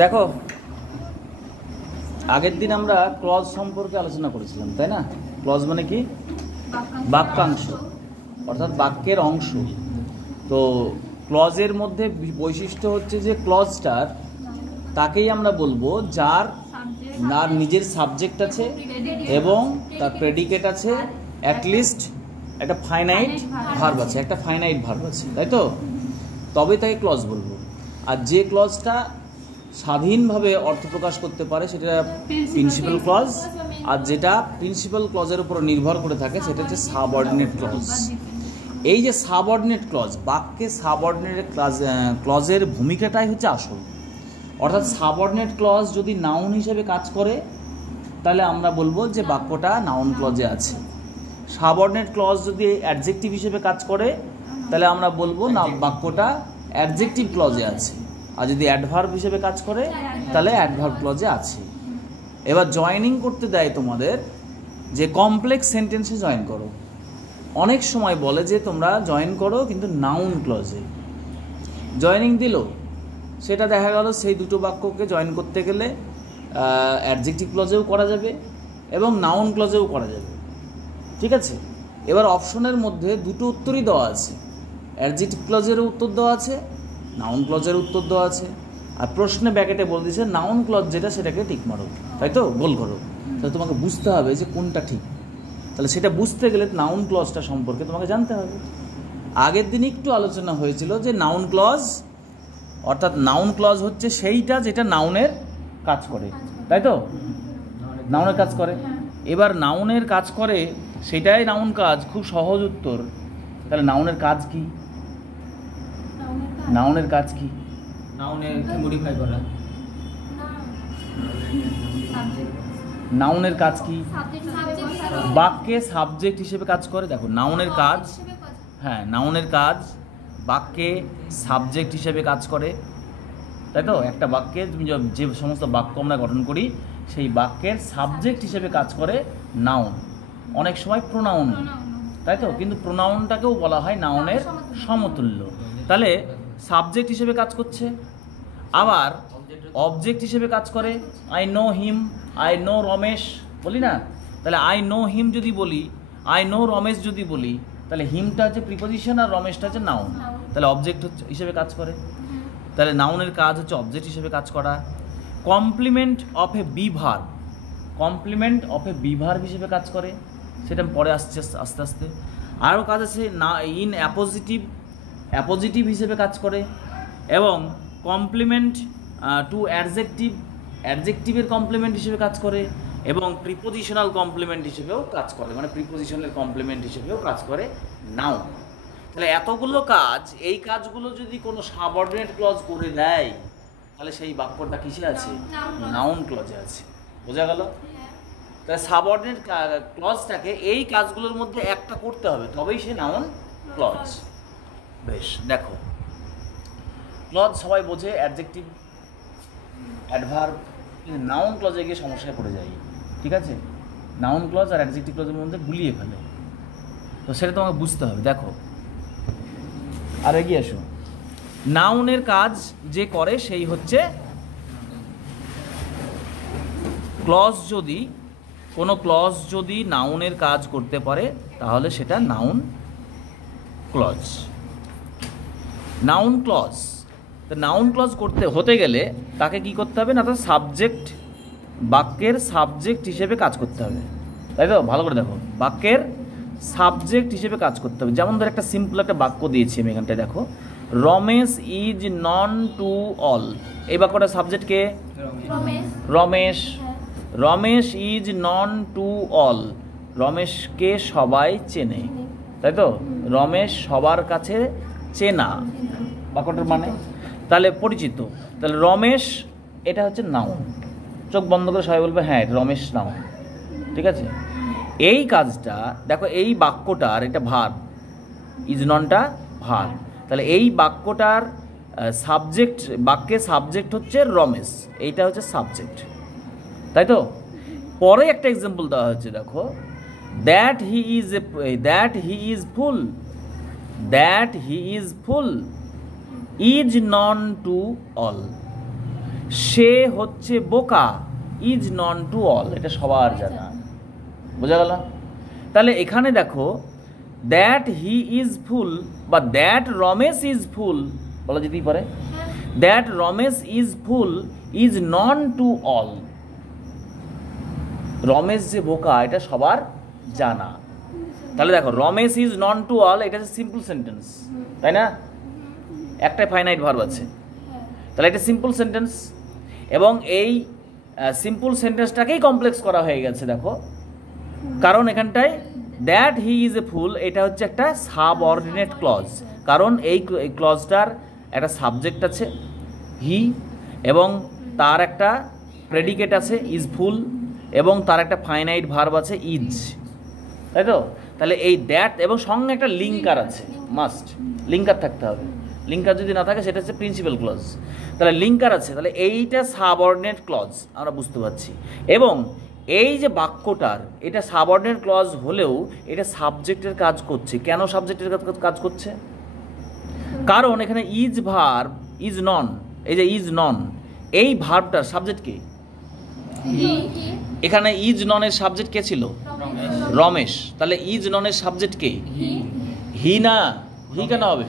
দেখো আগের দিন আমরা ক্লজ সম্পর্কে আলোচনা করেছিলাম, তাই না? ক্লজ মানে কি? বাক্যাংশ, অর্থাৎ বাক্যের অংশ। তো ক্লজের মধ্যে বৈশিষ্ট্য হচ্ছে যে ক্লজটার তাকেই আমরা বলবো যার নিজের সাবজেক্ট আছে এবং তার প্রেডিকেট আছে, অ্যাটলিস্ট একটা ফাইনাইট ভার্ব আছে, তাই তো? তবে তাকে ক্লজ বলবো। আর যে ক্লজটা স্বাধীনভাবে অর্থ প্রকাশ করতে পারে সেটা প্রিন্সিপাল ক্লজ, আর যেটা প্রিন্সিপাল ক্লজের উপর নির্ভর করে থাকে সেটা হচ্ছে সাবঅর্ডিনেট ক্লজ। এই যে সাবঅর্ডিনেট ক্লজ, বাক্যে সাবঅর্ডিনেট ক্লজের ভূমিকাটাই হচ্ছে আসল। অর্থাৎ সাবঅর্ডিনেট ক্লজ যদি নাউন হিসেবে কাজ করে তাহলে আমরা বলবো যে বাক্যটা নাউন ক্লজে আছে। সাবঅর্ডিনেট ক্লজ যদি অ্যাডজেক্টিভ হিসেবে কাজ করে তাহলে আমরা বলবো না বাক্যটা অ্যাডজেক্টিভ ক্লজে আছে। আর যদি অ্যাডভার্ব হিসেবে কাজ করে তাহলে অ্যাডভার্ব ক্লজে আছে। এবার জয়েনিং করতে দেয় তোমাদের যে কমপ্লেক্স সেন্টেন্সে জয়েন করো। অনেক সময় বলে যে তোমরা জয়েন করো কিন্তু নাউন ক্লজে। জয়েনিং দিল, সেটা দেখা গেল সেই দুটো বাক্যকে জয়েন করতে গেলে অ্যাডজেক্টিভ ক্লজেও করা যাবে এবং নাউন ক্লজেও করা যাবে, ঠিক আছে? এবার অপশনের মধ্যে দুটো উত্তরই দেওয়া আছে, অ্যাডজেক্টিভ ক্লজেরও উত্তর দেওয়া আছে, নাউন ক্লজের উত্তর দেওয়া আছে। আর প্রশ্নে ব্যাকেটে বলে দিয়েছে নাউন ক্লজ যেটা সেটাকে টিক মারো, তাই তো? গোল করো। তাহলে তোমাকে বুঝতে হবে যে কোনটা ঠিক। তাহলে সেটা বুঝতে গেলে নাউন ক্লজটা সম্পর্কে তোমাকে জানতে হবে। আগের দিন একটু আলোচনা হয়েছিল যে নাউন ক্লজ, অর্থাৎ নাউন ক্লজ হচ্ছে সেইটা যেটা নাউনের কাজ করে, তাই তো? নাউনের কাজ করে। এবার নাউনের কাজ করে সেটাই নাউন কাজ, খুব সহজ উত্তর। তাহলে নাউনের কাজ কি? নাউনের কাজ কি? নাউনের কি মডিফাই করা? নাউনের কাজ কি? বাক্যে সাবজেক্ট হিসেবে কাজ করে। দেখো নাউনের কাজ, হ্যাঁ নাউনের কাজ বাক্যে সাবজেক্ট হিসেবে কাজ করে, তাই তো? একটা বাক্যে তুমি যে সমস্ত বাক্য আমরা গঠন করি সেই বাক্যের সাবজেক্ট হিসেবে কাজ করে নাউন, অনেক সময় প্রোনাউন, তাই তো? কিন্তু প্রোনাউনটাকেও বলা হয় নাউনের সমতুল্য। তাহলে সাবজেক্ট হিসেবে কাজ করছে, আবার অবজেক্ট হিসেবে কাজ করে। I know him, I know Ramesh বলি না? তাহলে আই নো হিম যদি বলি, আই নো রমেশ যদি বলি, তাহলে হিমটা হচ্ছে প্রিপোজিশন আর রমেশটা হচ্ছে নাউন, তাহলে অবজেক্ট হিসেবে কাজ করে। তাহলে নাউনের কাজ হচ্ছে অবজেক্ট হিসেবে কাজ করা। Complement of a B verb, complement of a B verb হিসেবে কাজ করে, সেটা পরে আসছে আস্তে আস্তে। আরও কাজ আছে না, ইন অ্যাপোজিটিভ হিসেবে কাজ করে, এবং কমপ্লিমেন্ট টু অ্যাডজেক্টিভের কমপ্লিমেন্ট হিসেবে কাজ করে, এবং প্রিপোজিশনাল কমপ্লিমেন্ট হিসেবেও কাজ করে, মানে প্রিপোজিশনাল কমপ্লিমেন্ট হিসেবেও কাজ করে নাউন। তাহলে এতগুলো কাজ, এই কাজগুলো যদি কোনো সাবঅর্ডিনেট ক্লজ করে দেয় তাহলে সেই বাক্যটা কিসে আছে? নাউন ক্লজে আছে। বোঝা গেল? তাহলে সাবঅর্ডিনেট ক্লজটাকে এই কাজগুলোর মধ্যে একটা করতে হবে, তবেই সে নাউন ক্লজ। বেশ, দেখো ক্লজ সবাই বোঝে, অ্যাডজেক্টিভ, অ্যাডভার্ব, কিন্তু নাউন ক্লজে গিয়ে সমস্যায় পড়ে যায়, ঠিক আছে? নাউন ক্লজ আর অ্যাডজেক্টিভ ক্লজের মধ্যে গুলিয়ে ফেলে, তো সেটা তোমাকে বুঝতে হবে। দেখো আর এগিয়ে আসো। নাউনের কাজ যে করে সেই হচ্ছে ক্লজ। যদি কোনো ক্লজ যদি নাউনের কাজ করতে পারে তাহলে সেটা নাউন ক্লজ। নাউন ক্লজ, তো নাউন ক্লজ হতে গেলে তাকে কি করতে হবে না? তো সাবজেক্ট, বাক্যের সাবজেক্ট হিসেবে কাজ করতে হবে, তাই তো? ভালো করে দেখো, বাক্যের সাবজেক্ট হিসেবে কাজ করতে হবে। যেমন ধর একটা সিম্পল একটা বাক্য দিয়েছি আমি এখানটায়, দেখো Ramesh is known to all. এই বাক্যটা সাবজেক্ট কে? Ramesh. Ramesh is known to all, রমেশকে সবাই চেনে, তাই তো? রমেশ সবার কাছে চেনা, বাক্যটার মানে তাহলে পরিচিত। তাহলে রমেশ এটা হচ্ছে নাউন। চোখ বন্ধ করে সবাই বলবে হ্যাঁ রমেশ নাউন, ঠিক আছে? এই কাজটা দেখো, এই বাক্যটার এটা ভার্ব, ইজ ননটা ভার্ব। তাহলে এই বাক্যটার সাবজেক্ট, বাক্যের সাবজেক্ট হচ্ছে রমেশ, এইটা হচ্ছে সাবজেক্ট, তাই তো? পরে একটা এক্সাম্পল দেওয়া হচ্ছে, দেখো that he is fool, that he is fool is known to all, সে হচ্ছে বোকা ইজ নন টু অল, এটা সবার জানা, বোঝা গেল? তাহলে এখানে দেখো দ্যাট হি ইজ ফুল বা দ্যাট রমেশ ইজ ফুল বলা যেতেই পারে, that Ramesh is fool is known to all, Ramesh যে বোকা এটা সবার জানা। তাহলে দেখো Ramesh is known to all, এটা হচ্ছে সিম্পল সেন্টেন্স, তাই না? একটাই ফাইনাইট ভার্ব আছে, তাহলে এটা সিম্পল সেন্টেন্স, এবং এই সিম্পল সেন্টেন্সটাকেই কমপ্লেক্স করা হয়ে গেছে দেখো, কারণ এখানটায় দ্যাট হি ইজ এ ফুল এটা হচ্ছে একটা সাবঅর্ডিনেট ক্লজ, কারণ এই ক্লজটার একটা সাবজেক্ট আছে হি, এবং তার একটা প্রেডিকেট আছে ইজ ফুল, এবং তার একটা ফাইনাইট ভার্ব আছে ইজ, তাই তো? তাহলে এই দ্যাট এবং সঙ্গে একটা লিঙ্কার আছে, মাস্ট লিঙ্কার থাকতে হবে, লিঙ্কার যদি না থাকে সেটা হচ্ছে প্রিন্সিপাল ক্লজ, তাহলে লিঙ্কার আছে, তাহলে এইটা সাবঅর্ডিনেট ক্লজ আমরা বুঝতে পারছি। এবং এই যে বাক্যটার এটা সাবঅর্ডিনেট ক্লজ হলেও এটা সাবজেক্টের কাজ করছে। কেন সাবজেক্টের কাজ করছে? কারণ এখানে ইজ ভার্ব ইজ নন, এই যে ইজ নন এই ভার্বটার সাবজেক্ট কে? এখানে ইজ ননের সাবজেক্ট কে ছিল? রমেশ। তাহলে ইজ ননের সাবজেক্ট কে? হি না, হি কেন হবে?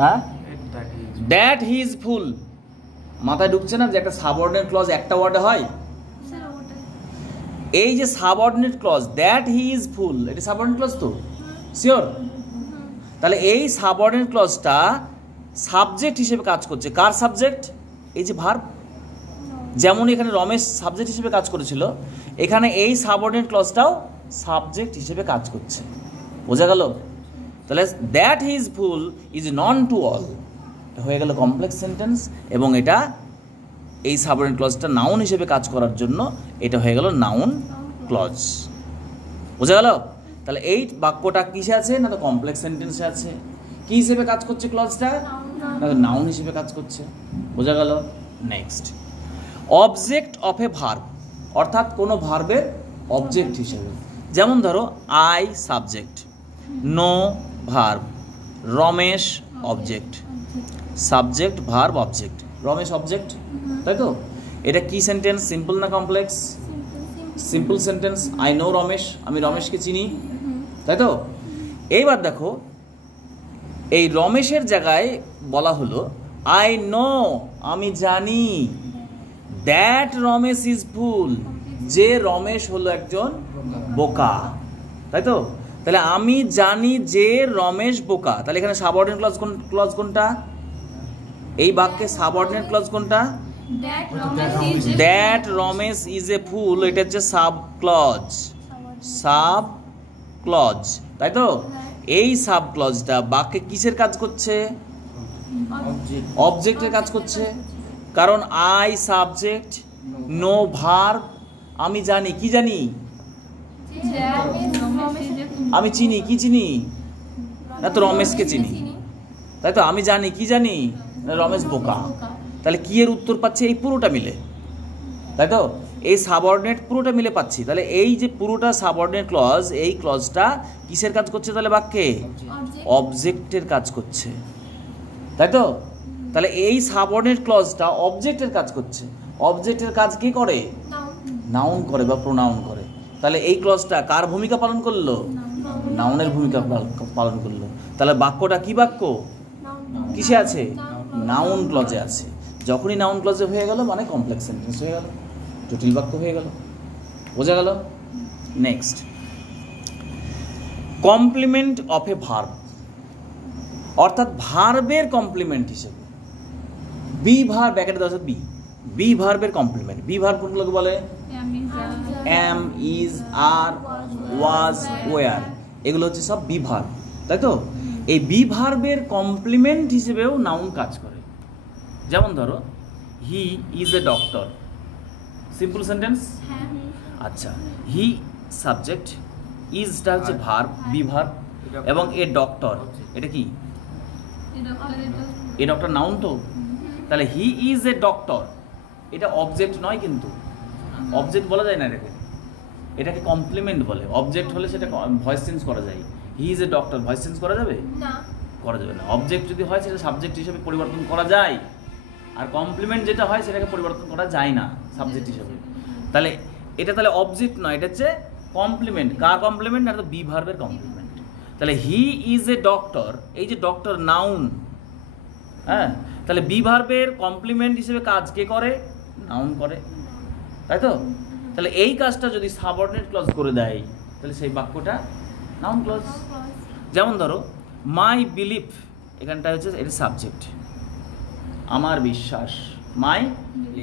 হ্যাঁ, দ্যাট হি ইজ ফুল, মাথায় ঢুকছে না যে একটা সাবঅর্ডিনেট ক্লজ একটা ওয়ার্ডে হয়? এই যে subordinate clause that he is fool এটা সাবঅর্ডিনেট ক্লজ তো, শিওর? তাহলে এই সাবঅর্ডিনেট ক্লজটা সাবজেক্ট হিসেবে কাজ করছে। কার সাবজেক্ট? এই যে ভার্ব। যেমন এখানে রমেশ সাবজেক্ট হিসেবে কাজ করেছিল, এখানে এই সাবঅর্ডিনেট ক্লজটাও সাবজেক্ট হিসেবে কাজ করছে, বোঝা গেল? তাহলে that he is fool is known to all হয়ে গেল কমপ্লেক্স সেন্টেন্স, এবং এটা এই সাবঅর্ডিনেট ক্লজটা নাউন হিসেবে কাজ করার জন্য এটা হয়ে গেল নাউন ক্লজ, বোঝা গেল? তাহলে এই বাক্যটা কিসে আছে না তো কমপ্লেক্স সেন্টেন্সে আছে। কি হিসেবে কাজ করছে ক্লজটা? না তো নাউন হিসেবে কাজ করছে, বোঝা গেল? Next, object of a verb, অর্থাৎ কোনো ভার্বের অবজেক্ট হিসেবে। যেমন ধরো I subject, know verb, Ramesh object, subject verb object, Ramesh object, তাই তো? এটা কি সেন্টেন্স? সিম্পল না complex? Simple sentence. I know Ramesh, আমি রমেশকে চিনি, তাই তো? এইবার দেখো এই রমেশের জায়গায় বলা হলো আই নো, আমি জানি, দ্যাট রমেশ ইজ ফুল, যে রমেশ হলো একজন বোকা, তাই তো? তাহলে আমি জানি যে রমেশ বোকা, তাহলে এখানে সাবঅর্ডিনেট ক্লজ কোনটা? এই বাক্যে সাবঅর্ডিনেট ক্লজ কোনটা? দ্যাট রমেশ ইজ এ ফুল, এটা হচ্ছে সাব ক্লজ, সাব ক্লজ, তাই তো? এই সাব ক্লজটা বাক্যে কিসের কাজ করছে? অবজেক্টের কাজ করছে, কারণ আই সাবজেক্ট, নো ভার্ব, আমি জানি, কি জানি? আমি চিনি, কি চিনি? না তো রমেশকে চিনি, তাই তো? আমি জানি, কি জানি? রমেশ বোকা। তাহলে কি এর উত্তর পাচ্ছি? এই পুরোটা মিলে, তাই তো? এই সাবঅর্ডিনেট পুরোটা মিলে পাচ্ছি। তাহলে এই যে পুরোটা সাবঅর্ডিনেট ক্লজ, এই ক্লজটা কিসের কাজ করছে তাহলে বাক্যে? অবজেক্টের কাজ করছে, তাই তো? তাহলে এই সাবঅর্ডিনেট ক্লজটা অবজেক্টের কাজ করছে। অবজেক্টের কাজ কি করে? নাউন করে বা প্রোনাউন করে। তাহলে এই ক্লজটা কার ভূমিকা পালন করলো? নাউনের ভূমিকা পালন করলো। তাহলে বাক্যটা কি বাক্য? কিসে আছে? নাউন ক্লজে আছে। যখনই নাউন ক্লজে হয়ে গেল মানে কমপ্লেক্স সেন্টেন্স হয়ে গেল, জটিল বাক্য হয়ে গেল, বোঝা গেল? Next, complement of a verb, অর্থাৎ ভার্বের কমপ্লিমেন্ট হিসেবে। বি ভার্ব ব্র্যাকেটে দেওয়া আছে, বি ভার্বের কমপ্লিমেন্ট। বি ভার্ব কোনগুলোকে বলে? Am, is, are, was, were, এগুলো হচ্ছে সব বি ভার্ব, তাই তো? এই বি ভার্বের কমপ্লিমেন্ট হিসেবেও নাউন কাজ করে। যেমন ধরো he is a doctor, simple sentence. আচ্ছা, হি সাবজেক্ট, ইজটা হচ্ছে ভার্ব, বি ভার্ব, এবং এ ডক্টর এটা কি? এ ডক্টর নাউন তো। তাহলে হি ইজ এ ডক্টর এটা অবজেক্ট নয়, কিন্তু অবজেক্ট বলা যায় না এটাকে, এটাকে কমপ্লিমেন্ট বলে। অবজেক্ট হলে সেটা ভয়েস চেঞ্জ করা যায়। He is a doctor, voice change করা যাবে না, করা যাবে না। অবজেক্ট যদি হয় সেটা সাবজেক্ট হিসেবে পরিবর্তন করা যায়, আর কমপ্লিমেন্ট যেটা হয় সেটাকে পরিবর্তন করা যায় না সাবজেক্ট হিসেবে। তাহলে এটা তাহলে অবজেক্ট নয়, এটা হচ্ছে কমপ্লিমেন্ট। কার কমপ্লিমেন্ট? এটা তো বি ভার্বের কমপ্লিমেন্ট। তাহলে হি ইজ এ ডক্টর, এই যে ডক্টর নাউন, হ্যাঁ, তাহলে বি ভার্বের কমপ্লিমেন্ট হিসেবে কাজ কে করে? নাউন করে, তাই তো? তাহলে এই কাজটা যদি সাবঅর্ডিনেট ক্লজ করে দেয় তাহলে সেই বাক্যটা নাউন ক্লজ। যেমন ধরো মাই বিলিফ, এখানটা হচ্ছে এটা সাবজেক্ট, আমার বিশ্বাস, মাই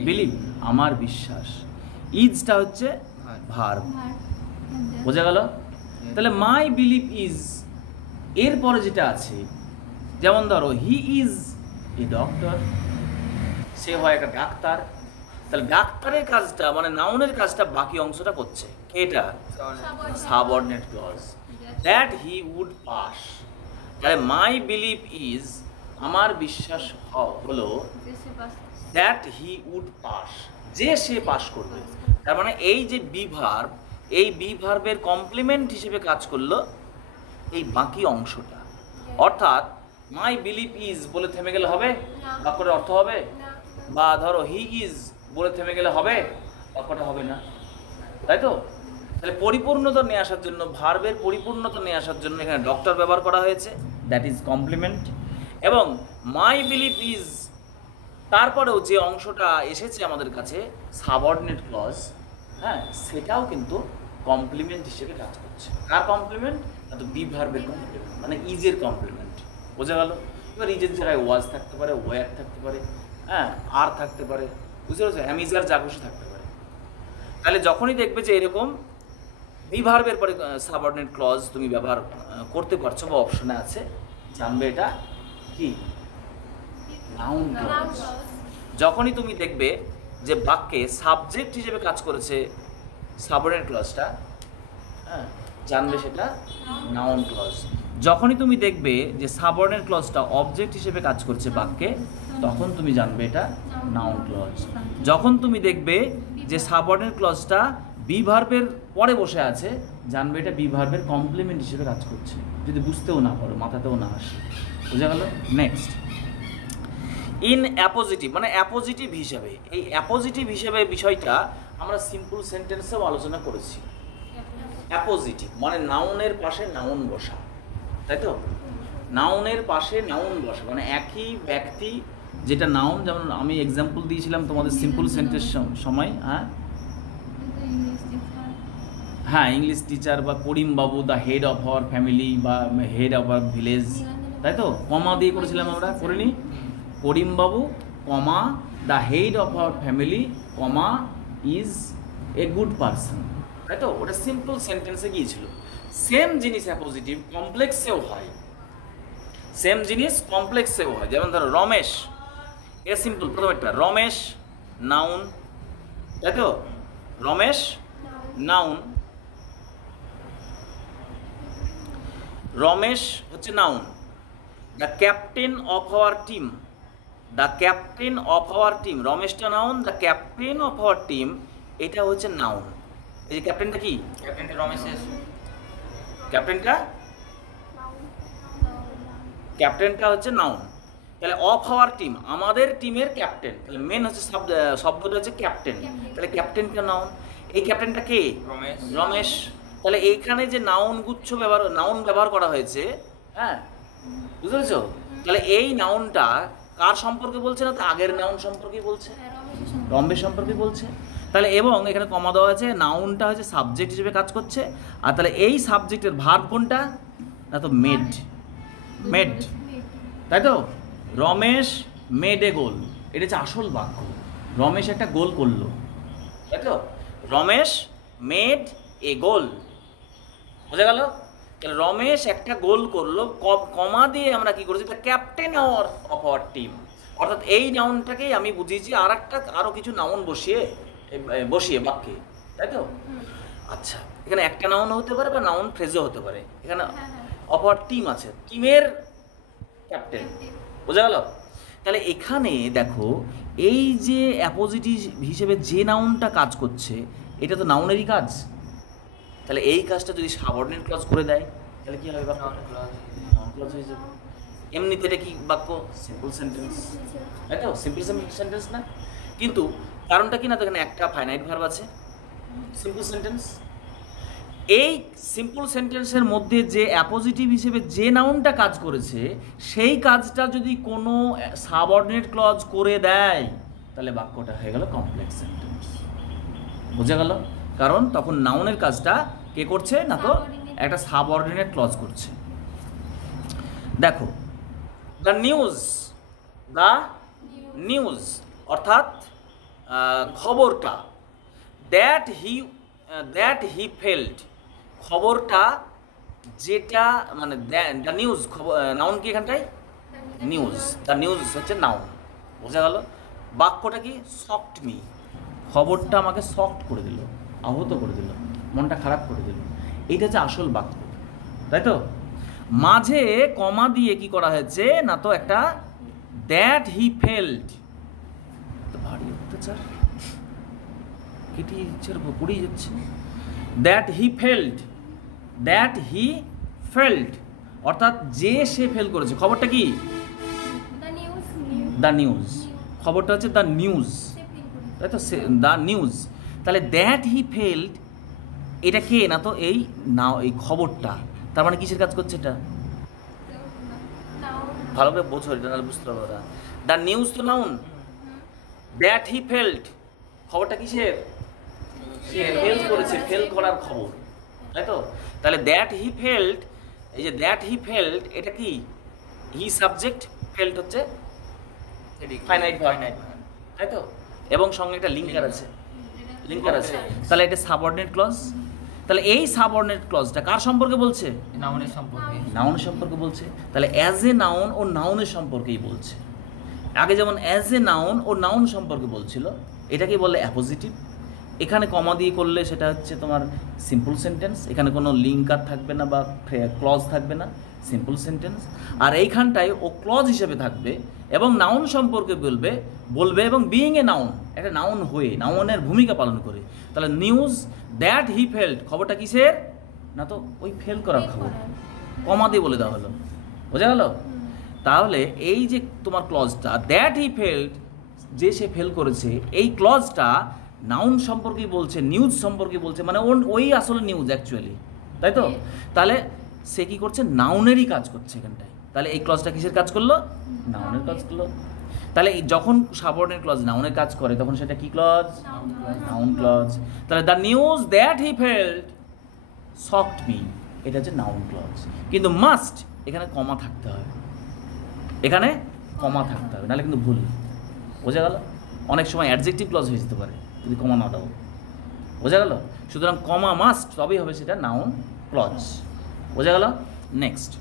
বিলিভ আমার বিশ্বাস। ইজটা হচ্ছে ভার্ব, বোঝা গেল? তাহলে মাই বিলিভ ইজ এরপরে যেটা আছে, যেমন ধরো হি ইজ এ ডক্টর, সে হয় একটা ডাক্তার। তাহলে ডাক্তারের কাজটা মানে নাউনের কাজটা বাকি অংশটা করছে এটা subordinate clause, that he would pass. তাহলে মাই বিলিভ ইজ আমার বিশ্বাস হলো দ্যাট হি উড পাস, যে সে পাস করবে। তার মানে এই যে বি ভার্ব, এই বি ভার্বের কমপ্লিমেন্ট হিসেবে কাজ করলো এই বাকি অংশটা। অর্থাৎ মাই বিলিভ ইজ বলে থেমে গেলে হবে? বাক্যটার অর্থ হবে? বা ধরো হি ইজ বলে থেমে গেলে হবে? বাক্যটা হবে না, তাই তো? তাহলে পরিপূর্ণতা নিয়ে আসার জন্য, ভার্বের পরিপূর্ণতা নিয়ে আসার জন্য এখানে ডক্টর ব্যবহার করা হয়েছে, দ্যাট ইজ কমপ্লিমেন্ট। এবং মাই বিলিভ ইজ তারপরেও যে অংশটা এসেছে আমাদের কাছে সাবঅর্ডিনেট ক্লজ, হ্যাঁ, সেটাও কিন্তু কমপ্লিমেন্ট হিসেবে কাজ করছে। কার কমপ্লিমেন্ট? তো বি ভার্বের কমপ্লিমেন্ট, মানে ইজের কমপ্লিমেন্ট, বোঝা গেল? এবার ইজের জায়গায় ওয়াজ থাকতে পারে, ওয়ার থাকতে পারে, হ্যাঁ, আর থাকতে পারে, বুঝতে পারছো? অ্যামিজার যা খুশি থাকতে পারে। তাহলে যখনই দেখবে যে এরকম বি ভার্বের পরে সাবঅর্ডিনেট ক্লজ তুমি ব্যবহার করতে পারছো বা অপশনে আছে, জানবে এটা কি নাউন ক্লজ। যখনই তুমি দেখবে যে বাক্যে সাবজেক্ট হিসেবে কাজ করেছে সাবঅর্ডিনেট ক্লজটা, হ্যাঁ, জানবে সেটা নাউন ক্লজ। যখনই তুমি দেখবে যে সাবঅর্ডিনেট ক্লজটা অবজেক্ট হিসেবে কাজ করছে বাক্যে, তখন তুমি জানবে এটা নাউন ক্লজ। যখন তুমি দেখবে যে সাবঅর্ডিনেট ক্লজটা বি ভার্বের পরে বসে আছে, জানবে এটা বি ভার্বের কমপ্লিমেন্ট হিসেবে কাজ করছে, যদি বুঝতেও না পারো, মাথাতেও না আসে, বুঝা গেল? নেক্সট, ইন অ্যাপোজিটিভ, মানে অ্যাপোজিটিভ হিসেবে। এই অ্যাপোজিটিভ হিসেবে বিষয়টা আমরা সিম্পল সেন্টেন্সেও আলোচনা করেছি। অ্যাপোজিটিভ মানে নাউনের পাশে নাউন বসা, তাই তো? নাউনের পাশে নাউন বসা মানে একই ব্যক্তি যেটা নাউন, যেমন আমি এক্সাম্পল দিয়েছিলাম তোমাদের সিম্পল সেন্টেন্স সময়, হ্যাঁ, ইংলিশ টিচার বা করিম বাবু the head of our family বা হেড অফ আওয়ার ভিলেজ, তাই তো? কমা দিয়ে করেছিলাম আমরা, করিনি? করিম বাবু comma the head of our family comma is a good person, তাই তো? ওটা সিম্পল সেন্টেন্সে গিয়েছিল। সেম জিনিস অ্যাপোজিটিভ কমপ্লেক্সেও হয়, সেম জিনিস কমপ্লেক্সেও হয়। যেমন ধরো রমেশ, এটা সিম্পল, প্রথম একটা রমেশ নাউন, তাই তো? রমেশ নাউন, রমেশ হচ্ছে noun. The captain of our team, the captain of our team, রমেশটা noun, the captain of our team এটা হচ্ছে নাউন। এই যে ক্যাপ্টেনটা কি? ক্যাপ্টেনটা রমেশের, ক্যাপ্টেনটা ক্যাপ্টেনটা হচ্ছে নাউন। তাহলে অফ আওয়ার টিম আমাদের টিমের ক্যাপ্টেন, তাহলে মেন হচ্ছে শব্দটা হচ্ছে ক্যাপ্টেন, তাহলে ক্যাপ্টেনটা নাউন। এই ক্যাপ্টেনটা কে? রমেশ। রমেশ। তাহলে এইখানে যে নাউন গুচ্ছ নাউন ব্যবহার করা হয়েছে, হ্যাঁ, বুঝতে পেরেছো? তাহলে এই নাউনটা কার সম্পর্কে বলছে? না, তো আগের নাউন সম্পর্কে বলছে, রমেশ সম্পর্কে বলছে। তাহলে এবং এখানে কমা দেওয়া আছে, নাউনটা হচ্ছে সাবজেক্ট হিসেবে কাজ করছে। আর তাহলে এই সাবজেক্টের ভার্ব কোনটা? না, তো মেড, মেড, তাই তো? রমেশ মেড এ গোল, এটা হচ্ছে আসল বাক্য। রমেশ একটা গোল করলো, তাই তো? রমেশ মেড এ গোল, বোঝা গেল? তাহলে রমেশ একটা গোল করলো, কমা দিয়ে আমরা কি করেছি? ক্যাপ্টেন অফ আওয়ার টিম, অর্থাৎ এই নাউনটাকেই আমি বুঝিয়েছি আর একটা আরও কিছু নাউন বসিয়ে বাক্যে, তাই তো? আচ্ছা, এখানে একটা নাউন হতে পারে বা নাউন ফ্রেজও হতে পারে। এখানে অফ আওয়ার টিম আছে, টিমের ক্যাপ্টেন, বোঝা গেল? তাহলে এখানে দেখো এই যে অ্যাপোজিটিভ হিসেবে যে নাউনটা কাজ করছে, এটা তো নাউনেরই কাজ, তাহলে এই কাজটা যদি সাবঅর্ডিনেট ক্লজ করে দেয় তাহলে কি হবে বাক্য? নাউন ক্লজ নাউন ক্লজ হয়ে যাবে। এমনিতে এটা কি বাক্য? সিম্পল সেন্টেন্স, তাই তো? সিম্পল সেন্টেন্স না? কিন্তু কারণটা কি না, তো এখানে একটা ফাইনাইট ভার্ব আছে, সিম্পল সেন্টেন্স। এই সিম্পল সেন্টেন্সের মধ্যে যে অ্যাপোজিটিভ হিসেবে যে নাউনটা কাজ করেছে সেই কাজটা যদি কোনো সাবঅর্ডিনেট ক্লজ করে দেয় তাহলে বাক্যটা হয়ে গেল কমপ্লেক্স সেন্টেন্স। বোঝা গেল? কারণ তখন নাউনের কাজটা কে করছে না, তো একটা সাবঅর্ডিনেট ক্লজ করছে। দেখো, দ্য নিউজ অর্থাৎ খবরটা, দ্যাট হি ফেল্ট, খবরটা যেটা, মানে দ্য নিউজ, নাউন কি এখানটায়? নিউজ। দ্য নিউজ হচ্ছে নাউন। বোঝা গেল? বাক্যটা কি? শকড মি, খবরটা আমাকে শকড করে দিল, আহত করে দিল, মনটা খারাপ করে দিল। এইটা হচ্ছে আসল বাক্য, তাই তো? মাঝে কমা দিয়ে কি করা হয়েছে না, তো একটা দ্যাট হি ফেল্ট, ভারী অত্যাচার, কেটে ইচ্ছার পড়েই যাচ্ছে। দ্যাট হি ফেল্ট অর্থাৎ যে সে ফেল করেছে। খবরটা কি? The news. খবরটা হচ্ছে দ্য নিউজ, তাই তো? The news. তাহলে দ্যাট হি ফেল্ট এটা কে না, তো এই এই খবরটা, তার মানে কিসের কাজ করছে এটা? ভালো করে বোঝো, এটা নাহলে বুঝতে পারবো না। দ্য নিউজ তো নাউন, দ্যাট হি ফেল্ট খবরটা কিসের? সে ফেল করেছে, ফেল করার খবর, তাই তো? তাহলে দ্যাট হি ফেল্ট, এই যে দ্যাট হি ফেল্ট এটা কি? হি সাবজেক্ট, ফেল্ট হচ্ছে ফাইনাইট ভার্ব, তাই তো? এবং সঙ্গে একটা লিঙ্কার আছে, তাহলে এটা সাবঅর্ডিনেট ক্লজ। তাহলে এই সাবঅর্ডিনেট ক্লজটা কার সম্পর্কে বলছে? নাউনের সম্পর্কে, নাউনের সম্পর্কে বলছে। তাহলে অ্যাজ এ নাউন ও নাউনের সম্পর্কেই বলছে। আগে যেমন অ্যাজ এ নাউন ও নাউন সম্পর্কে বলছিল, এটাকে বলে অ্যাপোজিটিভ। এখানে কমা দিয়ে করলে সেটা হচ্ছে তোমার সিম্পল সেন্টেন্স, এখানে কোনো লিঙ্কার থাকবে না বা ক্লজ থাকবে না, সিম্পল সেন্টেন্স। আর এইখানটায় ও ক্লজ হিসেবে থাকবে এবং নাউন সম্পর্কে বলবে এবং বিইং এ নাউন, একটা নাউন হয়ে নাউনের ভূমিকা পালন করে। তাহলে নিউজ দ্যাট হি ফেল্ট, খবরটা কিসের না, তো ওই ফেল করার খবর, কমা দিয়ে বলে দেওয়া হলো। বোঝা গেল? তাহলে এই যে তোমার ক্লজটা দ্যাট হি ফেল্ট, যে সে ফেল করেছে, এই ক্লজটা নাউন সম্পর্কে বলছে, নিউজ সম্পর্কে বলছে, মানে ওই আসলে নিউজ অ্যাকচুয়ালি, তাই তো? তাহলে সে কি করছে? নাউনেরই কাজ করছে এখানটায়। তাহলে এই ক্লজটা কিসের কাজ করলো? নাউনের কাজ করলো। তাহলে যখন সাবঅর্ডিনেট ক্লজ নাউনের কাজ করে তখন সেটা কি ক্লজ? Noun clause. তাহলে the news that he felt shocked me, এটা হচ্ছে নাউন ক্লজ। কিন্তু মাস্ট এখানে কমা থাকতে হবে, এখানে কমা থাকতে হবে, নাহলে কিন্তু ভুল। বোঝা গেল? অনেক সময় অ্যাডজেক্টিভ ক্লজ হয়ে যেতে পারে যদি কমা না দাও। বোঝা গেল? সুতরাং কমা মাস্ট, তবেই হবে সেটা নাউন ক্লজ। বোঝা গেল? Next,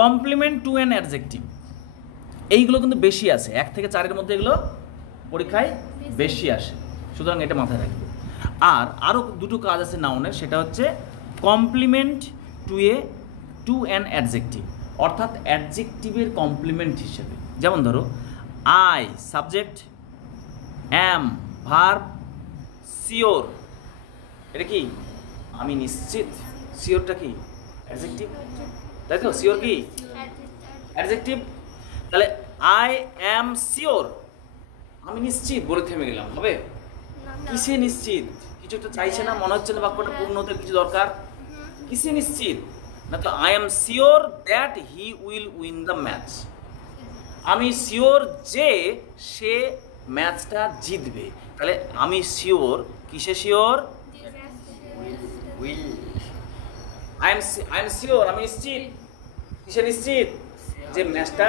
complement to an adjective. এইগুলো কিন্তু বেশি আসে, 1 থেকে 4-এর মধ্যে এগুলো পরীক্ষায় বেশি আসে, সুতরাং এটা মাথায় রাখবে। আর আরও দুটো কাজ আছে নাউনের, সেটা হচ্ছে কমপ্লিমেন্ট টু অ্যান অ্যাডজেক্টিভ, অর্থাৎ অ্যাডজেক্টিভের কমপ্লিমেন্ট হিসেবে। যেমন ধরো, I subject, am verb, sure এটা কি? আমি নিশ্চিত। শিওরটা কি? অ্যাডজেক্টিভ, তাই তো? শিওর কি অ্যাডজেক্টিভ। তাহলে আই অ্যাম শিওর, আমি নিশ্চিত বলে থেমে গেলাম, হবে? কিসে নিশ্চিত? কিছু একটা চাইছে না, মনে হচ্ছে না বাক্যটা পূর্ণ হতে কিছু দরকার। কিসে নিশ্চিত না, তো I am sure that he will win the match, আমি শিওর যে সে ম্যাচটা জিতবে। তাহলে আমি শিওর, কিসে sure? Will. I am sure, আমি নিশ্চিত, কিসে নিশ্চিত? যে ম্যাচটা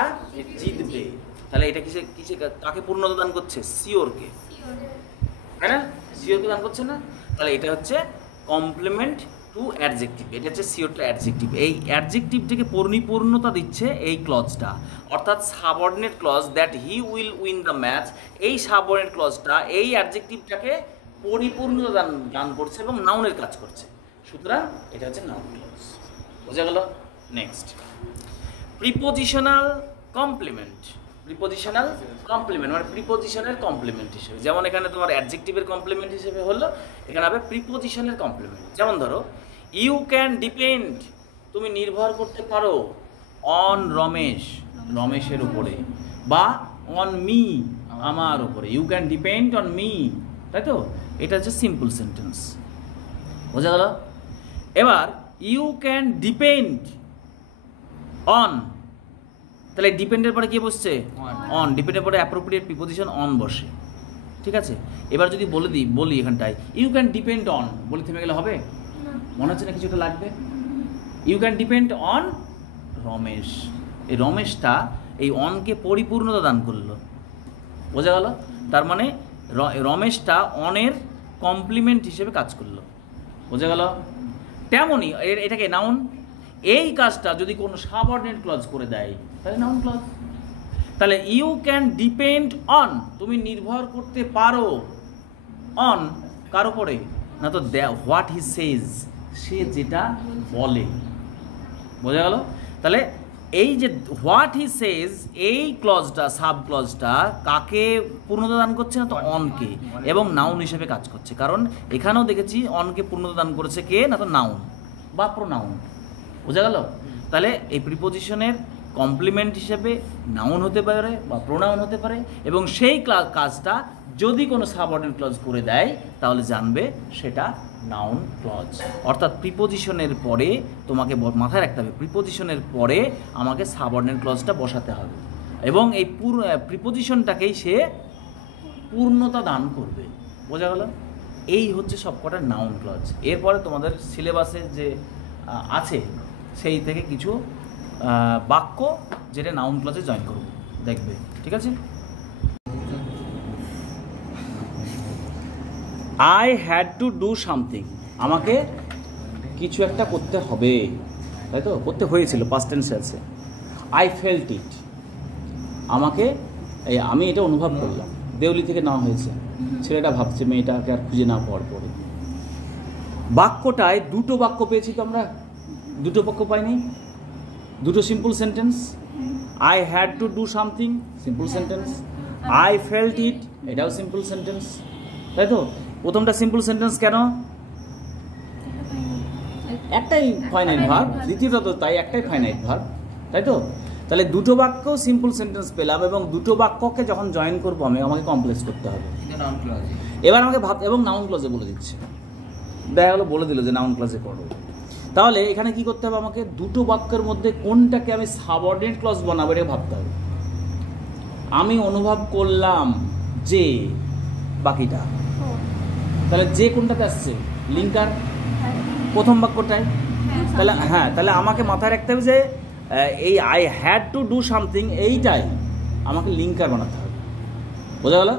জিতবে। তাহলে এটা কিসে কাকে পূর্ণতা দান করছে? শিওরকে, তাই না? শিওরকে দান করছে না? তাহলে এটা হচ্ছে কমপ্লিমেন্ট টু অ্যাডজেক্টিভ, এটা হচ্ছে শিওরটা অ্যাডজেক্টিভ। এই অ্যাডজেক্টিভটাকে পরিপূর্ণতা দিচ্ছে এই ক্লজটা, অর্থাৎ subordinate clause that he will win the match. এই সাবঅর্ডিনেট ক্লজটা এই অ্যাডজেক্টিভটাকে পরিপূর্ণতা দান করছে এবং নাউনের কাজ করছে, সুতরাং এটা হচ্ছে নাউন ক্লজ। বোঝা গেল? Next, prepositional complement. Prepositional complement, মানে প্রিপোজিশনের কমপ্লিমেন্ট হিসেবে। যেমন এখানে তোমার অ্যাডজেক্টিভের কমপ্লিমেন্ট হিসেবে হলো, এখানে হবে প্রিপোজিশনের কমপ্লিমেন্ট। যেমন ধরো ইউ ক্যান ডিপেন্ড, তুমি নির্ভর করতে পারো, অন রমেশ, রমেশের উপরে, বা অন মি, আমার উপরে। You can depend on me, তাই তো? এটা হচ্ছে সিম্পল সেন্টেন্স, বোঝা গেল? এবার ইউ ক্যান ডিপেন্ড অন, তাহলে ডিপেন্ডের পরে কি বসছে? অন। ডিপেন্ডের পরে অ্যাপ্রোপ্রিয়েট প্রিপোজিশন অন বসে, ঠিক আছে? এবার যদি বলি এখানটায় ইউ ক্যান ডিপেন্ড অন, বলে থেমে গেলে হবে? মনে হচ্ছে না কিছুটা লাগবে? You can depend on Ramesh, এই রমেশটা এই অনকে পরিপূর্ণতা দান করলো, বোঝা গেল? তার মানে রমেশটা অনের কমপ্লিমেন্ট হিসেবে কাজ করলো, বোঝা গেল? তেমনই এটাকে নাউন, এই কাজটা যদি কোনো সাবঅর্ডিনেট ক্লজ করে দেয় তাহলে নাউন ক্লজ। তাহলে ইউ ক্যান ডিপেন্ড অন, তুমি নির্ভর করতে পারো, অন কার উপরে? না তো হোয়াট হি সেজ, সে যেটা বলে, বোঝা গেল? তাহলে এই যে হোয়াট হি সেজ, এই ক্লজটা, সাব ক্লজটা কাকে পূর্ণতা দান করছে? না তো অনকে, এবং নাউন হিসেবে কাজ করছে। কারণ এখানেও দেখেছি অনকে পূর্ণতা দান করেছে কে? না তো নাউন বা প্রোনাউন, বোঝা গেল? তাহলে এই প্রিপোজিশনের কমপ্লিমেন্ট হিসেবে নাউন হতে পারে বা প্রোনাউন হতে পারে, এবং সেই কাজটা যদি কোনো সাবঅর্ডিনেট ক্লজ করে দেয় তাহলে জানবে সেটা নাউন ক্লজ। অর্থাৎ প্রিপোজিশনের পরে তোমাকে মাথায় রাখতে হবে, প্রিপোজিশনের পরে আমাকে সাবঅর্ডিনেট ক্লজটা বসাতে হবে, এবং এই প্রিপোজিশনটাকেই সে পূর্ণতা দান করবে, বোঝা গেল? এই হচ্ছে সবকটা নাউন ক্লজ। এরপরে তোমাদের সিলেবাসে যে আছে সেই থেকে কিছু বাক্য যেটা নাউন ক্লজে জয়েন করবো, দেখবে, ঠিক আছে? I had to do something, আমাকে কিছু একটা করতে হবে, তাই তো? করতে হয়েছিল, পাস্ট টেন্সে আছে। আই ফেল্ট ইট, আমাকে আমি এটা অনুভব করলাম। দেউলি থেকে নেওয়া হয়েছে, ছেলেটা ভাবছে মেয়েটাকে আর খুঁজে না পাওয়ার পরে। বাক্যটায় দুটো বাক্য পেয়েছি তো আমরা, দুটো বাক্য পাইনি, দুটো simple sentence. I had to do something, simple sentence. I felt ইট, এটাও সিম্পল সেন্টেন্স, তাই তো? প্রথমটা সিম্পল সেন্টেন্স কেন? একটাই ফাইনাইট ভার্ব, দ্বিতীয়টা তো তাই, একটাই ফাইনাইট ভার্ব, তাই তো? তাহলে দুটো বাক্য সিম্পল সেন্টেন্স পেলাম, এবং দুটো বাক্যকে যখন জয়েন করবো আমাকে কমপ্লেক্স করতে হবে। এবার আমাকে এবং নাউন ক্লজে বলে দিচ্ছে, দেখা গেলো বলে দিল যে নাউন ক্লজে করো। তাহলে এখানে কি করতে হবে? আমাকে দুটো বাক্যের মধ্যে কোনটাকে আমি সাবঅর্ডিনেট ক্লজ বানাবো এটা ভাবতে হবে। আমি অনুভব করলাম যে, বাকিটা তাহলে যে কোনটাতে আসছে? লিঙ্কার, প্রথম বাক্যটায়। তাহলে হ্যাঁ, তাহলে আমাকে মাথায় রাখতে হবে যে এই I had to do something, এইটাই আমাকে লিঙ্কার বানাতে হবে, বোঝা গেল?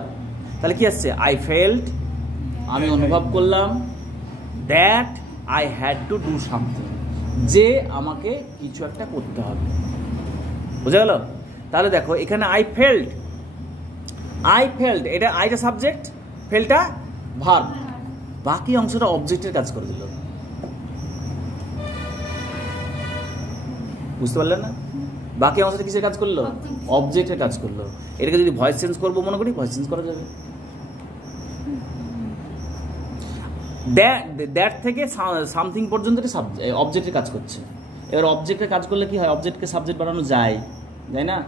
তাহলে কি আসছে? আই ফেল্ট, আমি অনুভব করলাম, that I had to do something, যে আমাকে কিছু একটা করতে হবে, বোঝা গেল? তাহলে দেখো এখানে আই ফেল্ট, এটা আইটা সাবজেক্ট, ফেলটা ভার্ব, বাকি অংশটা অবজেক্টের কাজ করে দিল, বুঝতে পারলেন না? বাকি অংশটা কিসের কাজ করলো? অবজেক্টের কাজ করলো। এটাকে যদি ভয়েস চেঞ্জ করবো মনে করি, ভয়েস চেঞ্জ করা যাবে। দ্যাট থেকে সামথিং পর্যন্ত অবজেক্টের কাজ করছে। এবার অবজেক্টের কাজ করলে কি হয়? অবজেক্টকে সাবজেক্ট বানানো যায়, যায় না?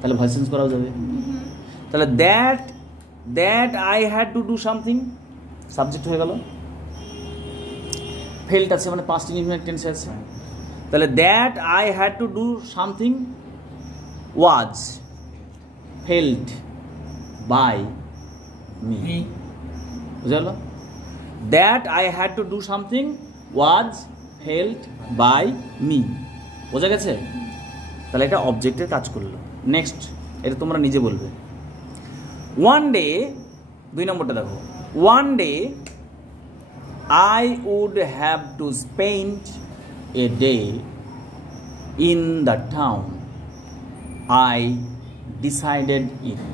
তাহলে ভয়েস চেঞ্জ করাও যাবে। তাহলে that I had to do something, subject হয়ে গেল। ফেল্ট আছে মানে পাস্ট ইনডিফিনিট টেন্সে আছে। তাহলে that I had to do something was felt by me, বুঝা গেল? That I had to do something was felt by me, বোঝা গেছে? তাহলে এটা অবজেক্টের কাজ করলো। নেক্সট, এটা তোমরা নিজে বলবে। ওয়ান ডে, 2 নম্বরটা দেখো। One day I would have to spend a day in the town. I decided it.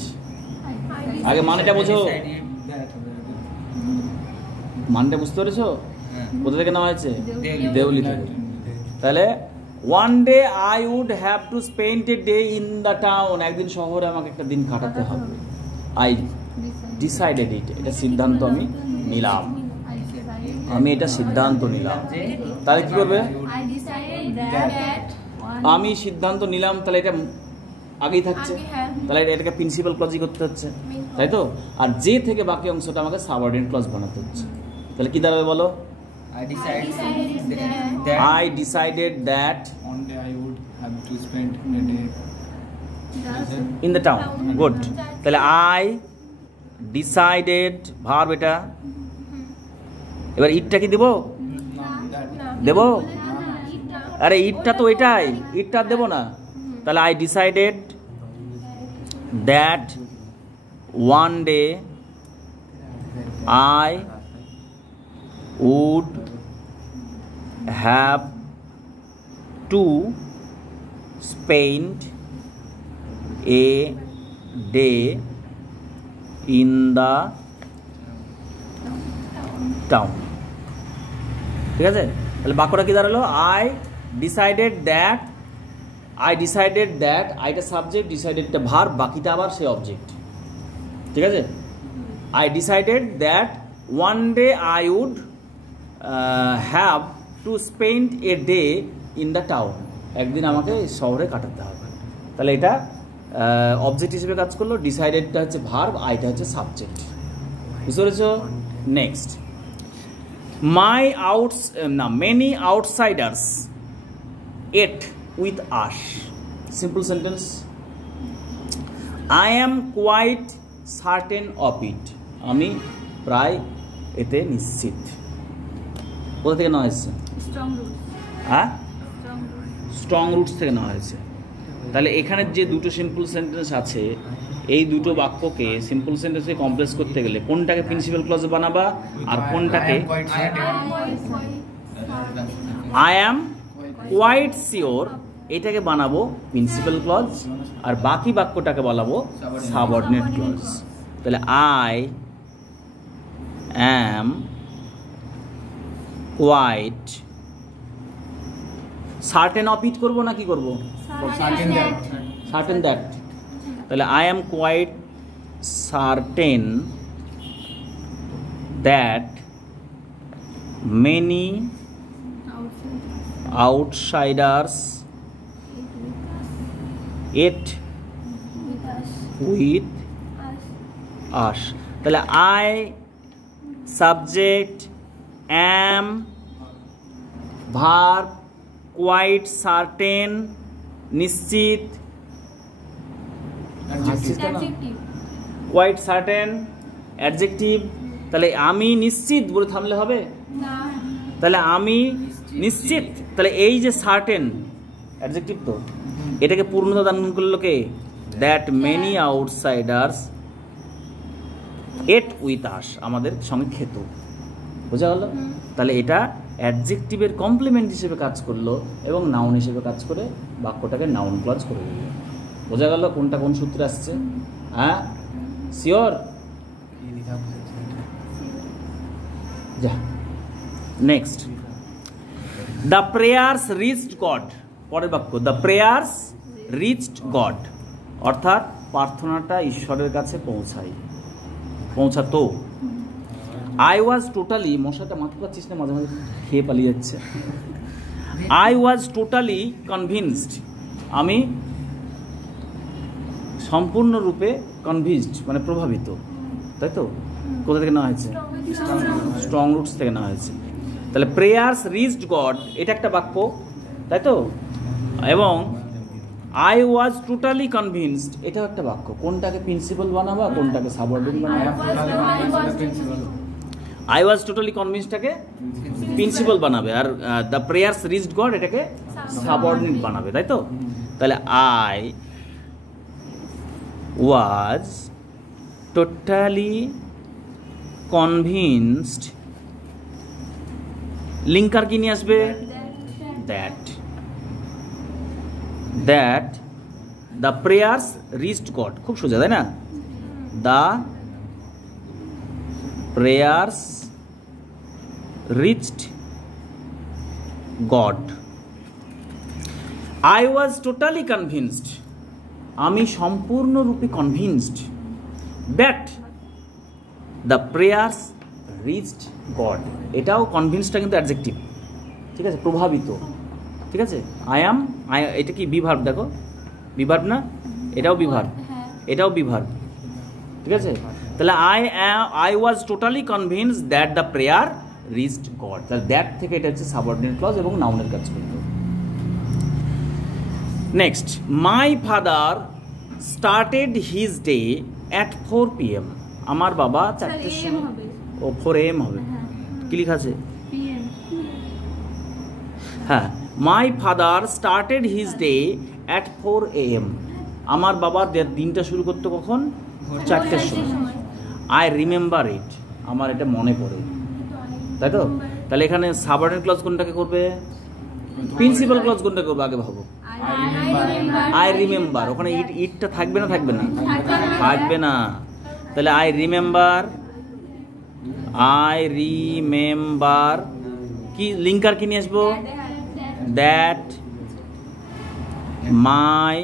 আগে মানেটা বোঝো, মানটা বুঝতে পেরেছো? কোথা থেকে নেওয়া হয়েছে? দেউলি থেকে। তাহলে one day I would have to spend a day in the town, একদিন শহরে আমাকে একটা দিন কাটাতে হবে। আই ডিসাইডেড ইট, এটা সিদ্ধান্ত আমি নিলাম, আমি এটা সিদ্ধান্ত নিলাম। তাহলে কি করবে? আমি সিদ্ধান্ত নিলাম, তাহলে এটা আগেই থাকছে, তাহলে এটাকে প্রিন্সিপাল ক্লজই করতে হচ্ছে, তাই তো? আর যে থেকে বাকি অংশটা আমাকে সাবঅর্ডিনেট ক্লজ বানাতে হচ্ছে। তাহলে কি দাঁড়াবে বলো? I decided that one day I would have to spend a day in the town. Good. তাহলে I decided ভার্ব এটা। এবার ইটটা কি দেবো? দেবো? আরে ইটটা তো এটাই, ইটটা দেবো না। তাহলে I decided that one day I would have to spend a day in the town। ঠিক আছে? তাহলে বাক্যটা কি দাঁড়ালো? I decided that, আইটা সাবজেক্ট, ডিসাইডেডটা ভার্ব, বাকিটা আবার সেই অবজেক্ট। ঠিক আছে? I decided that one day I would have to spend a day in the town, একদিন আমাকে শহরে কাটাতে হবে। তাহলে এটা অবজেক্ট হিসেবে কাজ করলো, ডিসাইডেডটা হচ্ছে ভার্ব, আইটা হচ্ছে সাবজেক্ট। বুঝতে পেরেছো? Next, many outsiders ate with us. Simple sentence, I am quite certain of it, আমি প্রায় এতে নিশ্চিত। কোথা থেকে নেওয়া হয়েছে? হ্যাঁ, স্ট্রং রুটস থেকে নেওয়া হয়েছে। তাহলে এখানে যে দুটো সিম্পল সেন্টেন্স আছে, এই দুটো বাক্যকে সিম্পল সেন্টেন্সে কমপ্লেক্স করতে গেলে কোনটাকে প্রিন্সিপাল ক্লজ বানাবা আর কোনটাকে আই অ্যাম কোয়াইট শিওর, এটাকে বানাবো প্রিন্সিপাল ক্লজ, আর বাকি বাক্যটাকে বানাবো সাবঅর্ডিনেট ক্লজ। তাহলে I am quite certain of it করবো না কি করবো? Certain that. তাহলে I am quite certain that many outsiders ate with us. তাহলে I subject, am verb, quite certain নিশ্চিত, কোয়াইট সার্টেন অ্যাডজেক্টিভ। তাহলে আমি নিশ্চিত বলে থামলে হবে? তাহলে আমি নিশ্চিত, তাহলে এই যে সার্টেন অ্যাডজেক্টিভ, তো এটাকে পূর্ণতা দান করলো কে? That many outsiders ate with us, আমাদের সঙ্গে খেত। বোঝা গেল? তাহলে এটা অ্যাডজেক্টিভের কমপ্লিমেন্ট হিসেবে কাজ করলো এবং নাউন হিসেবে কাজ করে বাক্যটাকে নাউন ক্লজ করে দিল। বোঝা গেল কোনটা কোন সূত্রে আসছে? হ্যাঁ, শিওর? যা next, the prayers reached god. পরের বাক্য, দ্য প্রেয়ার্স রিচড গড, অর্থাৎ প্রার্থনাটা ঈশ্বরের কাছে পৌঁছাতো। আই ওয়াজ টোটালি, মশাটা মাথা পাচ্ছিস না, মাঝে মাঝে খেয়ে পালিয়ে যাচ্ছে। আই ওয়াজ টোটালি কনভিন্সড, আমি সম্পূর্ণরূপে কনভিন্সড মানে প্রভাবিত, তাই তো? কোথা থেকে নেওয়া হয়েছে? স্ট্রং রুটস থেকে নেওয়া হয়েছে। তাহলে প্রেয়ার্স রিচড গড, এটা একটা বাক্য, তাই তো? এবং আই ওয়াজ টোটালি কনভিন্সড, এটাও একটা বাক্য। কোনটাকে প্রিন্সিপাল বানাবা, কোনটাকে সাবঅর্ডিনেট বানাবা? আই ওয়াজ টোটালি কনভিন্সডটাকে প্রিন্সিপাল বানাবে, আর দ্য প্রেয়ার্স রিচড গড এটাকে সাবঅর্ডিনেট বানাবে, তাই তো? তাহলে I was totally convinced, linker কি নিয়ে আসবে? That the prayers reached God. খুব সোজা, তাই না? The prayers reached God. I was totally convinced, আমি সম্পূর্ণরূপে convinced, that the prayers reached God. এটাও কনভিন্সডটা কিন্তু অ্যাডজেক্টিভ, ঠিক আছে, প্রভাবিত, ঠিক আছে। এটা কি বিভার্ব, দেখো বিভার্ব না, এটাও বিভার্ব, এটাও বিভার্ব, ঠিক আছে। তাহলে I was totally convinced that the prayer reached god, তাহলে দ্যাট থেকে এটা হচ্ছে সাবঅর্ডিনেট ক্লজ এবং নাউনের কাজ করবে। Next, my father started his day at 4 PM। আমার বাবা 4টের সময়, ও 4 AM হবে, কি লেখা আছে? হ্যাঁ, মাই father started his day at 4 AM। আমার বাবা দিনটা শুরু করতো কখন? 4টের সময়। আই রিমেম্বার ইট, আমার এটা মনে পড়ে, তাই তো। তাহলে এখানে সাবঅর্ডিনেট ক্লজ কোনটাকে করবে? প্রিন্সিপাল ক্লজ কোনটা করবে আগে ভাবো। আই রিমেম্বার, ওখানে ইটটা থাকবে না, থাকবে না, থাকবে না। তাহলে আই রিমেম্বার কি লিঙ্কার কি নিয়ে আসবো? That my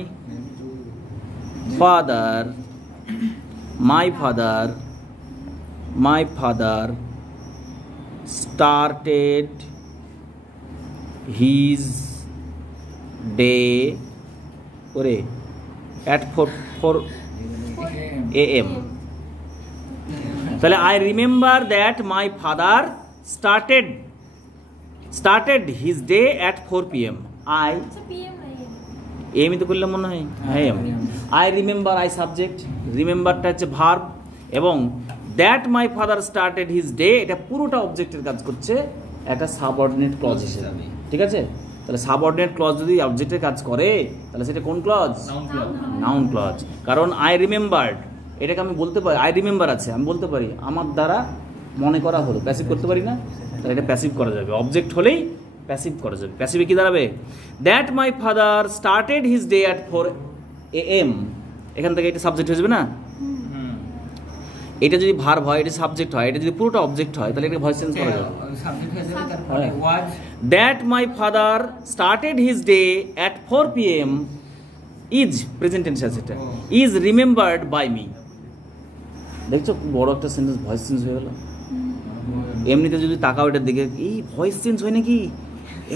father started his day at 4 AM। তাহলে I remember that my father started his day at 4 PM। এমই তো করলাম মনে হয়, হ্যাঁ। আই রিমেম্বার, আই সাবজেক্ট, রিমেম্বারটা হচ্ছে ভার্ব, এবং that my father started his day এটা পুরোটা অবজেক্টের কাজ করছে একটা সাবঅর্ডিনেট ক্লজ হিসেবে, ঠিক আছে। তাহলে সাবঅর্ডিনেট ক্লজ যদি অবজেক্টের কাজ করে তাহলে সেটা কোন ক্লজ? Noun clause. কারণ আই রিমেম্বার্ড, এটাকে আমি বলতে পারি, আই রিমেম্বার আছে, আমি বলতে পারি আমার দ্বারা মনে করা হলো, প্যাসিভ করতে পারি না, তাহলে এটা প্যাসিভ করা যাবে, অবজেক্ট হলেই প্যাসিভ করা যাবে। প্যাসিভে কি দাঁড়াবে? That my father started his day at 4 AM। এখান থেকে এটা সাবজেক্ট হয়ে যাবে না? এটা যদি ভার্ব হয়, এটা সাবজেক্ট হয়, এটা যদি পুরোটা অবজেক্ট হয় তাহলে এটা ভয়েস চেঞ্জ করা যাবে। That my father started his day at 4 PM is, present tense আছে এটা, ইজ রিমেম্বার্ড বাই মি। দেখছো বড় একটা সেন্টেন্স ভয়েস চেঞ্জ হয়ে গেল। এমনিতে যদি তাকাও এটার দিকে, এই ভয়েস চেঞ্জ হয় নাকি?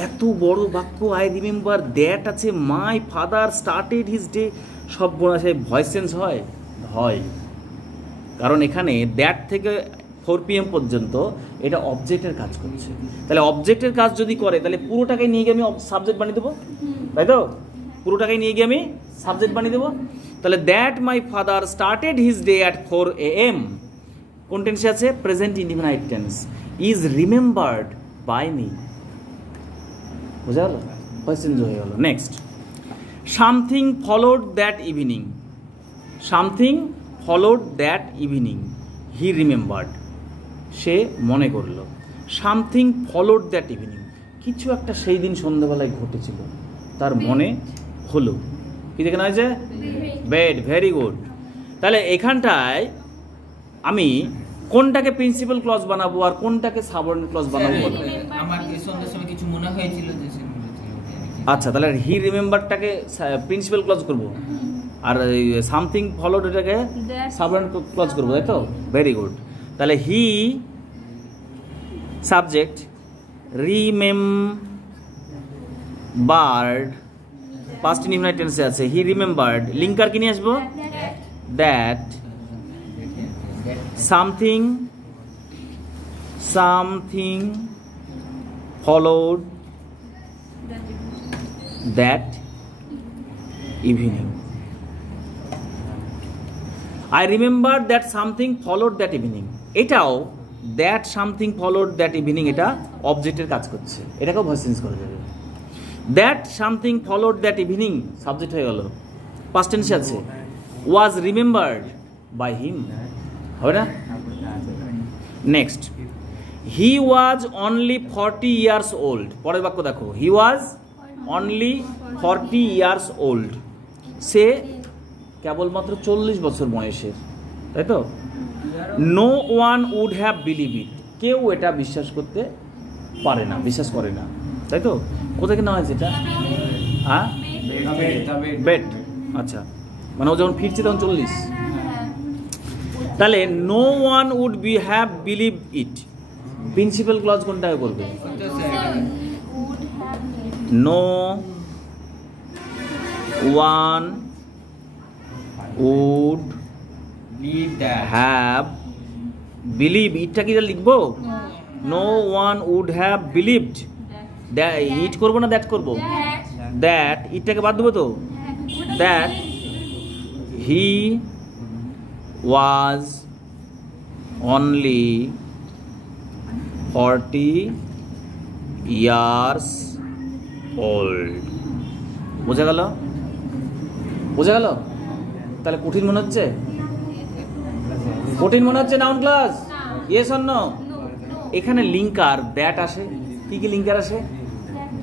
এত বড় বাক্য, আই রিমেম্বার, দ্যাট আছে, মাই ফাদার স্টার্টেড হিজ ডে, সব বড় আছে, ভয়েস চেঞ্জ হয়? হয়, কারণ এখানে দ্যাট থেকে 4 PM পর্যন্ত এটা অবজেক্টের কাজ করছে। তাহলে অবজেক্টের কাজ যদি করে তাহলে পুরোটাকে নিয়ে গিয়ে আমি সাবজেক্ট বানিয়ে দেবো, তাই তো? পুরোটাকে নিয়ে গিয়ে আমি সাবজেক্ট বানিয়ে দেবো। তাহলে that my father started his day at 4 AM কোন টেন্সে আছে? Present indefinite tense, is remembered by me. বুঝা গেল? ভয়েস চেঞ্জ হয়ে গেল। Next, something followed that evening. Something followed that evening he remembered, সে মনে করল। সামথিং ফলোড দ্যাট ইভিনিং, কিছু একটা সেই দিন সন্ধ্যাবেলায় ঘটেছিল, তার মনে হলো। কি দেখে না হয়েছে? Bed, very good. তাহলে এখানটায় আমি কোনটাকে প্রিন্সিপাল ক্লজ বানাবো আর কোনটাকে সাবঅর্ডিনেট ক্লজ বানাবো? আমার এই সন্ধ্যার সময় কিছু মনে হয়েছিল যে সে বলেছিল। আচ্ছা, তাহলে হি রিমেম্বারটাকে প্রিন্সিপাল ক্লজ করব, আর সামথিং ফলোড এটাকে সাবঅর্ডিনেট ক্লজ করবো, তাই তো? Very good. তাহলে he subject, remembered past indefinite টেন্সে আছে, হি রিমেম্বার্ড, লিঙ্কার কি নিয়ে আসবো? That something followed that evening. I remember that something followed that evening। এটাও that something followed that evening, এটা অবজেক্টের কাজ করছে, এটাকেও ভয়েস চেঞ্জ করা যাবে। that something followed that evening subject হয়ে গেল, পাস্ট টেন্সে আছে, was remembered by him, হবে না? Next, he was only 40 years old। পরের বাক্য দেখো, he was only 40 years old, সে কেবলমাত্র 40 বছর বয়সের, তাই তো? No one would have believe it, কেউ এটা বিশ্বাস করতে পারে না, বিশ্বাস করে না, তাই তো? কোথায় নেওয়া হয়েছে এটা? হ্যাঁ, বেট, আচ্ছা, মানে ও যখন ফিরছে তখন 40। তাহলে no one would be have believe it, principal clause কোনটাকে করবে? No one would have believe, ইটটা কি লিখবো? No one would have believed, it করবো না দ্যাট করবো? দ্যাট, ইটটাকে বাদ দেবো তো, that he was only 40 years old। বোঝা গেল? বোঝা গেল? তাহলে কঠিন মনে হচ্ছে? কঠিন মনে হচ্ছে noun clause? Yes or no? এখানে লিঙ্কার দ্যাট আসে। কি কি লিঙ্কার আসে?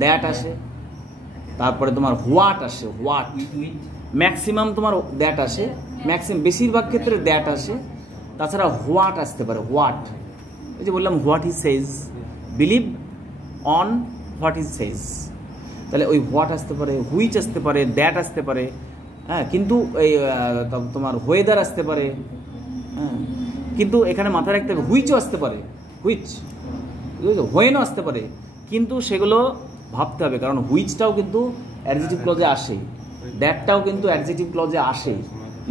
দ্যাট আসে, তারপরে তোমার হোয়াট আসে, হোয়াট, ম্যাক্সিমাম তোমার দ্যাট আসে, ম্যাক্সিমাম বেশিরভাগ ক্ষেত্রে দ্যাট আসে, তাছাড়া হোয়াট আসতে পারে, হোয়াট, এই যে বললাম what he says, believe on what he says, তাহলে ওই হোয়াট আসতে পারে, হুইচ আসতে পারে, দ্যাট আসতে পারে, হ্যাঁ, কিন্তু এই তোমার ওয়েদার আসতে পারে, হ্যাঁ, কিন্তু এখানে মাথায় রাখতে হবে হুইচও আসতে পারে, হুইচ, হোয়েনও আসতে পারে, কিন্তু সেগুলো ভাবতে হবে, কারণ হুইচটাও কিন্তু অ্যাডজেক্টিভ ক্লজে আসে, দ্যাটটাও কিন্তু অ্যাডজেক্টিভ ক্লজে আসে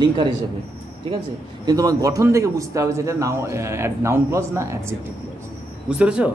লিঙ্কার হিসেবে, ঠিক আছে? কিন্তু তোমার গঠন থেকে বুঝতে হবে যেটা নাউন ক্লজ না অ্যাডজেক্টিভ ক্লজ, বুঝতে পেরেছো?